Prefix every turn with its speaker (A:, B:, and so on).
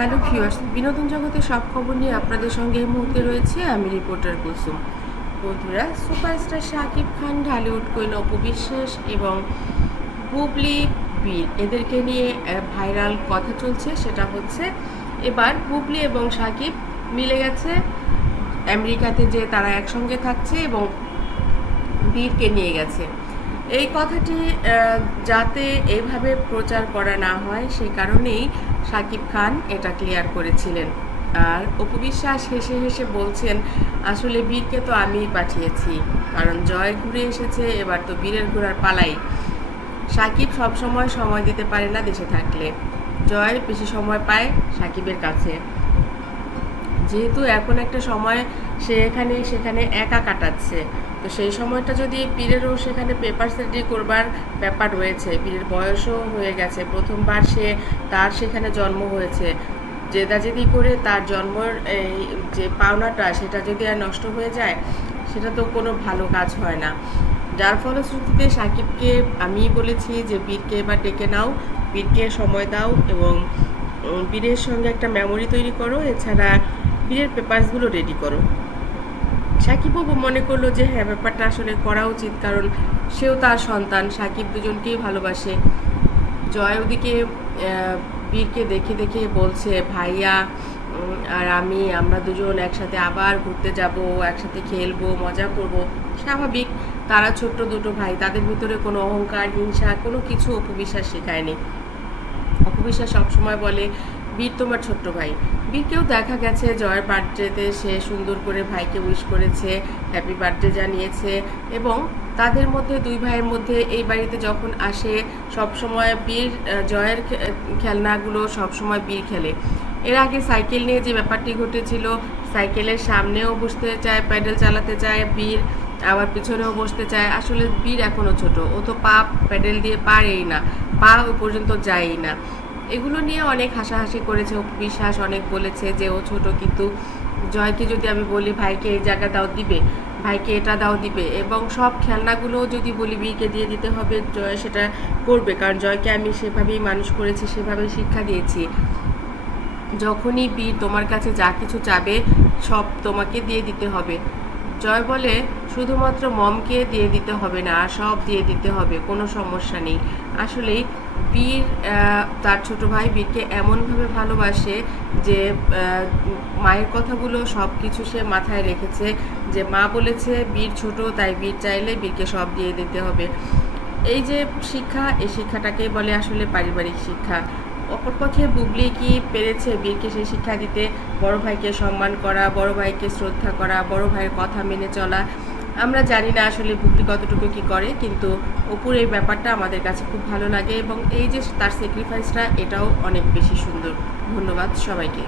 A: Hello viewers, বিনোদন জগতের সব খবর নিয়ে আপনাদের সঙ্গে এই মুহূর্তে রয়েছে আমি রিপোর্টার কুসুম। বন্ধুরা, সুপারস্টার শাকিব খান, ঢালিউড কুইন অপবিশ্বাস এবং বুবলি বীর, এদেরকে নিয়ে ভাইরাল কথা চলছে, সেটা হচ্ছে এবার বুবলি এবং শাকিব মিলে গেছে আমেরিকাতে যে তারা একসঙ্গে থাকছে এবং বীরকে নিয়ে গেছে। এই কথাটি যাতে এইভাবে প্রচার করা না হয় সেই কারণেই সাকিব খান এটা ক্লিয়ার করেছিলেন। আর অপবিশ্বাস হেসে হেসে বলছেন, আসলে বীরকে তো আমিই পাঠিয়েছি, কারণ জয় ঘুরে এসেছে, এবার তো বীরের ঘোরার পালাই। সাকিব সব সময় সময় দিতে পারে না দেশে থাকলে। জয় বেশি সময় পায় সাকিবের কাছে। যেহেতু এখন একটা সময় সে এখানে, সেখানে একা কাটাচ্ছে, তো সেই সময়টা যদি পীরেরও সেখানে পেপার রেডি করবার ব্যাপার রয়েছে, পীরের বয়সও হয়ে গেছে, প্রথমবার সে তার সেখানে জন্ম হয়েছে, জেদাজেদি করে তার জন্মের এই যে পাওনাটা, সেটা যদি আর নষ্ট হয়ে যায়, সেটা তো কোনো ভালো কাজ হয় না। যার ফলশ্রুতিতে সাকিবকে আমি বলেছি যে বীরকে এবার ডেকে নাও বীরকে সময় দাও এবং বীরের সঙ্গে একটা মেমোরি তৈরি করো, এছাড়া বীরের পেপারসগুলো রেডি করো। সাকিবও মনে করল যে হ্যাঁ ব্যাপারটা আসলে করা উচিত, কারণ সেও তার সন্তান, সাকিব দুজনকেই ভালোবাসে। জয় ওদিকে বীরকে দেখে দেখে বলছে, ভাইয়া আর আমি, আমরা দুজন একসাথে আবার ঘুরতে যাব, একসাথে খেলব, মজা করব। স্বাভাবিক, তারা ছোট্ট দুটো ভাই, তাদের ভিতরে কোনো অহংকার, হিংসা, কোনো কিছু অপবিশ্বাস শেখায়নি। অপবিশ্বাস সবসময় বলে বীর তোমার ছোট্ট ভাই। বীরকেও দেখা গেছে, জয়ের বার্থডেতে সে সুন্দর করে ভাইকে উইশ করেছে হ্যাপি বার্থডে জানিয়েছে এবং তাদের মধ্যে, দুই ভাইয়ের মধ্যে এই বাড়িতে যখন আসে সব সময় বীর জয়ের খেলনাগুলো সব সময় বীর খেলে। এর আগে সাইকেল নিয়ে যে ব্যাপারটি ঘটেছিল, সাইকেলের সামনেও বসতে চায়, প্যাডেল চালাতে চায় বীর, আবার পিছনেও বসতে চায়। আসলে বীর এখনও ছোট, ও তো পা প্যাডেল দিয়ে পারেই না, পা ওই পর্যন্ত যায়ই না। এগুলো নিয়ে অনেক হাসাহাসি করেছে বিশ্বাস অনেক বলেছে যে ও ছোট কিন্তু জয়কে যদি আমি বলি, ভাইকে এই জায়গা দাও দিবে, ভাইকে এটা দাও দিবে। এবং সব খেলনাগুলো যদি বলি বীরকে দিয়ে দিতে হবে, জয় সেটা করবে। কারণ জয়কে আমি সেভাবেই মানুষ করেছি, সেভাবেই শিক্ষা দিয়েছি। যখনই বীর তোমার কাছে যা কিছু চাবে, সব তোমাকে দিয়ে দিতে হবে। জয় বলে, শুধুমাত্র মমকে দিয়ে দিতে হবে না সব দিয়ে দিতে হবে, কোনো সমস্যা নেই। আসলেই বীর তার ছোট ভাই বীরকে এমনভাবে ভালোবাসে যে মায়ের কথাগুলো সব কিছু সে মাথায় রেখেছে যে, মা বলেছে বীর ছোট, তাই বীর চাইলে বীরকে সব দিয়ে দিতে হবে। এই যে শিক্ষা, এই শিক্ষাটাকে বলে আসলে পারিবারিক শিক্ষা। অপরপক্ষে বুবলি কি পেরেছে বীরকে সেই শিক্ষা দিতে? বড় ভাইকে সম্মান করা, বড় ভাইকে শ্রদ্ধা করা, বড় ভাইয়ের কথা মেনে চলা আমরা জানি না আসলে বুবলি কতটুকু কি করে, কিন্তু অপুর এই ব্যাপারটা আমাদের কাছে খুব ভালো লাগে এবং এই যে তার স্যাক্রিফাইসটা এটাও অনেক বেশি সুন্দর। ধন্যবাদ সবাইকে।